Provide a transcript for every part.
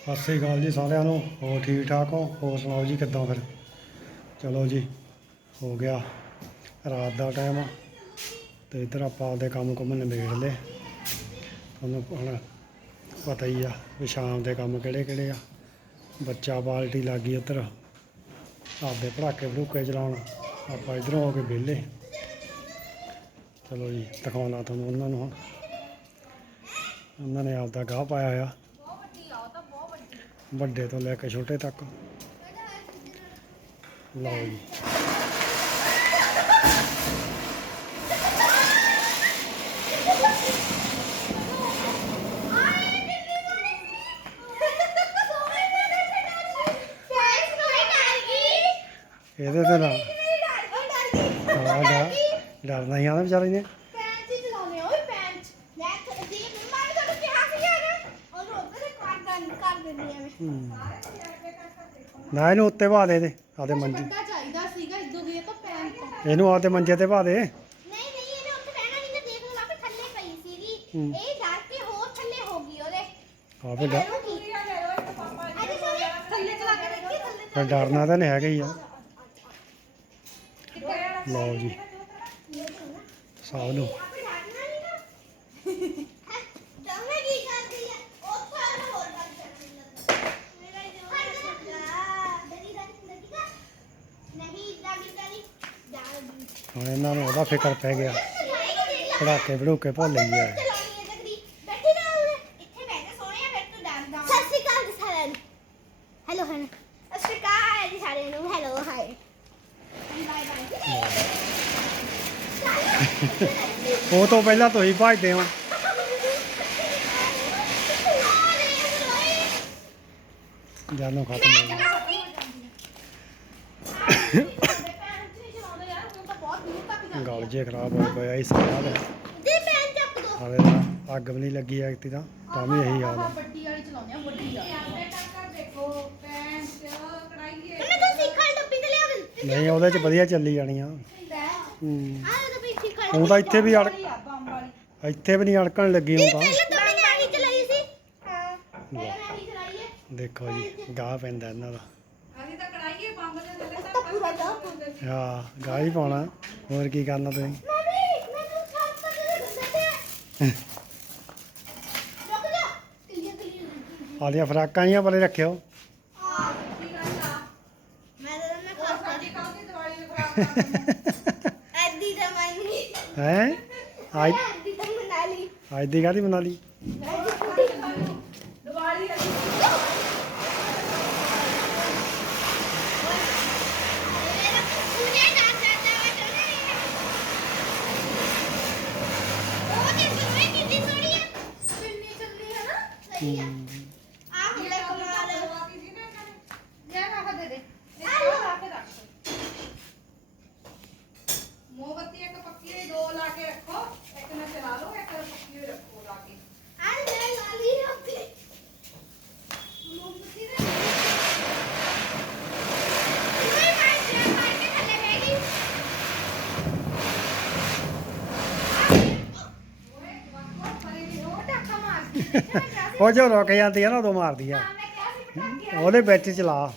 ਸਤਿ ਸ਼੍ਰੀ ਅਕਾਲ ਜੀ ਸਾਰਿਆਂ ਨੂੰ। ਹੋਰ ਠੀਕ ਠਾਕ ਹੋ? ਹੋਰ ਸੁਣਾਓ ਜੀ ਕਿੱਦਾਂ ਫਿਰ? ਚਲੋ ਜੀ, ਹੋ ਗਿਆ ਰਾਤ ਦਾ ਟਾਈਮ ਆ ਤੇ ਇੱਧਰ ਆਪਾਂ ਆਪਦੇ ਕੰਮ ਕੁੰਮ ਨਿਬੇੜ ਲਏ। ਤੁਹਾਨੂੰ ਹੁਣ ਪਤਾ ਹੀ ਆ ਵੀ ਸ਼ਾਮ ਦੇ ਕੰਮ ਕਿਹੜੇ ਕਿਹੜੇ ਆ। ਬੱਚਾ ਬਾਲਟੀ ਲੱਗ ਗਈ ਉੱਧਰ। ਆਪਦੇ ਪੜਾਕੇ ਭੜੂਕੇ ਚਲਾਉਣ। ਆਪਾਂ ਇਧਰੋਂ ਹੋ ਕੇ ਵਿਹਲੇ। ਚਲੋ ਜੀ, ਦਿਖਾਉਣਾ ਤੁਹਾਨੂੰ ਉਹਨਾਂ ਨੂੰ ਹੁਣ। ਉਹਨਾਂ ਨੇ ਆਪਦਾ ਗਾਹ ਪਾਇਆ ਹੋਇਆ। ਵੱਡੇ ਤੋਂ ਲੈ ਕੇ ਛੋਟੇ ਤੱਕ। ਲਓ ਜੀ। ਇਹਦੇ ਤੇ ਨਾ ਹਾਂ, ਡਰ- ਡਰਨਾ ਨੇ ਇਹਨੂੰ ਉੱਤੇ ਪਾ ਦੇ ਦੇ ਆਦੇ ਮੰਜੇ। ਚਾਹੀਦਾ ਸੀਗਾ ਇਦੋਂ ਦੀ ਇਹ ਤਾਂ ਪੈਨ ਇਹਨੂੰ ਆਦੇ ਮੰਜੇ ਤੇ ਪਾ ਦੇ। ਨਹੀਂ ਨਹੀਂ ਇਹਨੇ ਉੱਥੇ ਬਹਿਣਾ ਨਹੀਂ ਤੇ ਦੇਖ ਲਓ ਆਪੇ ਥੱਲੇ ਪਈ ਸੀਗੀ। ਹੂੰ। ਇਹ ਡਰ ਕੇ ਹੋਰ ਥੱਲੇ ਹੋ ਗਈ ਉਹਦੇ। ਆ ਫਿਰ ਡਰ- ਅਰੇ ਸੋਹਣੇ ਥੱਲੇ ਚਲਾ ਕੇ ਦੇਖੀ ਥੱਲੇ ਫਿਰ ਡਰਨਾ ਤਾਂ ਨਹੀਂ ਹੈਗਾ ਹੀ ਆ। ਲਓ ਜੀ। ਸਭ ਨੂੰ ਆਪੇ ਡਰਨਾ ਨਹੀਂ ਨਾ ਦਮੇ ਕੀ ਕਰਦੀ ਹੈ ਉੱਥੇ ਉਹਨੂੰ ਹੋਰ ਡਰ ਜਾਂਦੀ ਹੈ ਮੇਰਾ ਜੋ ਡਰੀ ਡਰੀ ਡਰੀ ਦਾ ਨਹੀਂ ਡਰੀ ਡਰੀ ਡਰੀ ਹੁਣ ਇਹਨਾਂ ਨੂੰ ਉਹਦਾ ਫਿਕਰ ਪੈ ਗਿਆ। ਪੜਾਕੇ ਭੜੂਕੇ ਭੁੱਲ ਹੀ। ਆ ਬੈਠੀ ਨਾ ਉਰੇ ਇੱਥੇ ਬਹਿ ਜਾ ਸ਼੍ਰੀ ਨੂੰ ਹੈਲੋ ਹੈਲੋ ਨੂੰ ਹੈਲੋ ਹਾਈ ਬਾਏ ਬਾਏ ਉਹ ਤੋਂ ਪਹਿਲਾਂ ਤੁਸੀਂ ਭੱਜਦੇ ਹੋ। ਜਾਨੋਂ ਖਤਮ ਹੋ ਗਿਆ ਗਲ ਜੇ ਖਰਾਬ ਹੋ ਗਿਆ ਇਸ ਸਾਲ ਦੇ ਪੈਨ ਚੱਕ ਦੋ। ਹਾਲੇ ਤਾਂ ਅੱਗ ਵੀ ਨਹੀਂ ਲੱਗੀ ਐਕਤੀ ਤਾਂ ਤਾਂ ਵੀ ਇਹੀ ਹਾਲ ਆ। ਵੱਡੀ ਵਾਲੀ ਚਲਾਉਂਦੇ ਆ ਵੱਡੀ ਵਾਲੀ। ਮੈਂ ਤਾਂ ਸਿੱਖਾਂ ਡੱਬੀ ਤੇ ਲਿਆ ਦੇ ਨਹੀਂ ਉਹਦੇ ਚ ਵਧੀਆ ਚੱਲੀ ਜਾਣੀ ਆ। ਹੂੰ। ਆ ਤਾਂ ਵੀ ਹੁਣ ਤਾਂ ਇੱਥੇ ਵੀ ਅੜ ਇੱਥੇ ਵੀ ਨਹੀਂ ਅੜਕਣ ਲੱਗੀ ਹੁਣ ਤਾਂ। ਪਹਿਲਾਂ ਤਾਂ ਮੈंने ਆਹੀ ਚਲਾਈ ਸੀ। ਹਾਂ ਪਹਿਲਾਂ ਮੈਂ ਆਹੀ ਚਲਾਈ ਹੈ ਦੇਖੋ ਜੀ ਗਾਹ ਪੈਂਦਾ ਇਹਨਾਂ ਦਾ। ਅਸੀਂ ਤਾਂ ਕੜਾਈਏ ਬੰਬ ਦੇ ਥੱਲੇ। ਪੂਰਾ ਦਾ ਹਾਂ ਗਾਹ ਹੀ ਪਾਉਣਾ। ਹੋਰ ਕੀ ਕਰਨਾ ਤੁਸੀਂ? ਮੰਮੀ ਮੈਨੂੰ ਤੇ ਰੁਕ ਜਾ। ਫਰਾਕਾਂ ਜੀਆਂ ਪਰੇ ਰੱਖਿਓ। ਆ? ਮੈਂ ਤਾਂ ਮੈਂ ਖਾਸ ਸਾਡੀ ਕੱਲ ਦੀ ਦੀਵਾਲੀ ਨੂੰ ਖਰਾਬ ਐਦੀ ਤਾਂ ਮੰਨੀ ਹੈ? ਅੱਜ ਐਦੀ ਤਾਂ ਮਨਾ ਲਈ। ਅੱਜ ਦੀ ਕਾਹਦੀ ਬਣਾ ਲਈ ਦੀਵਾਲੀ ਅਸੀਂ ਮੇਰਾ ਪੂਰੇ ਡਰ ਜਾਂਦਾ ਵਾ ਚਲੇ ਉਹ ਤੇ ਸੁਣੇ ਕਿੰਨੀ ਸੋਹਣੀ ਹੈ ਕਿੰਨੀ ਚੱਲੀ ਹੈ ਨਾ ਸਹੀ ਆ ਆ ਹੁੰਦਾ ਕਮਾਲ ਦੀਵਾਲੀ ਸੀ ਨਾ ਇਹਨਾਂ ਨੇ ਲੈ ਨਾ ਦੇ ਦੇ ਇਹ ਲਾ ਕੇ ਰੱਖ ਮੋਮਬੱਤੀ ਇੱਕ ਪੱਕੀ ਹੋਈ ਦੋ ਲਾ ਕੇ ਰੱਖੋ ਇੱਕ ਨਾਲ ਚਲਾ ਲਓ ਇੱਕ ਪੱਕੀ ਹੋਈ ਰੱਖੋ ਲਾ ਕੇ ਆ ਲੈ ਲਾਲੀ ਰੱਖੀ ਮੋਮਬੱਤੀ ਦੇ ਮੈਂ ਮਾਰ ਕੇ ਮਾਰ ਕੇ ਥੱਲੇ ਬਹਿ ਗਈ ਓਏ ਵਾਕੋ ਪਰੇ ਦੀ ਉਹ ਟੱਕਾ ਮਾਰ ਉਹ ਜੋ ਰੁਕ ਜਾਂਦੀ ਆ ਨਾ ਉਦੋਂ ਮਾਰਦੀ ਆ। ਉਹਦੇ ਵਿੱਚ ਚਲਾ।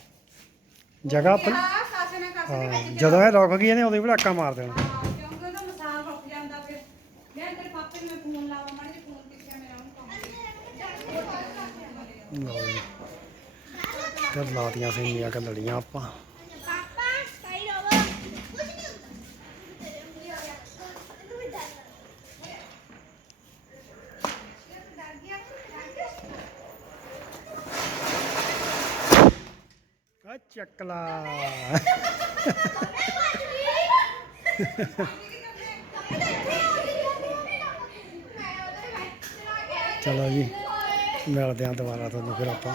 ਜਗ੍ਹਾ ਪ- ਆ ਕਾਸੇ ਨਾ ਕਾਸੇ ਦੇ ਹਾਂ ਵਿੱਚ ਜਦੋਂ ਇਹ ਰੁਕ ਗਈ ਨੇ ਉਦੋਂ ਹੀ ਭੜਾਕਾ ਮਾਰ ਦੇਣਾ। ਹਾਂ, ਕਿਉਂਕਿ ਉਹਦਾ ਮਸਾਲ ਰੁਕ ਜਾਂਦਾ ਫਿਰ ਮੈਂ ਤੇਰੇ ਪਾਪੇ ਨੂੰ ਫੋਨ ਲਾਵਾਂ ਮਾੜੇ ਜਿਹਾ ਫੋਨ ਕਿੱਥੇ ਆ ਮੇਰਾ ਉਹਨੂੰ ਕੰਮ ਲਓ ਜੀ ਤੇ ਲਾਤੀਆਂ ਸੀਨੀਆਂ ਕੱਲੜੀਆਂ ਆਪਾਂ ਪਾਪਾ ਸਾਈਡ ਓਵਰ ਕੁਝ ਨਹੀਂ ਹੁੰਦਾ ਤੇਰੇ ਉਂਗਲੀ ਹੋ ਗਿਆ ਤੈਨੂੰ ਵੀ ਡਰ ਡਰ ਗਿਆ ਡਰ ਗਿਆ ਆ ਚੱਕਲਾ ਚਲੋ ਜੀ ਮਿਲਦੇ ਆਂ ਦੁਬਾਰਾ ਤੁਹਾਨੂੰ ਫਿਰ ਆਪਾਂ।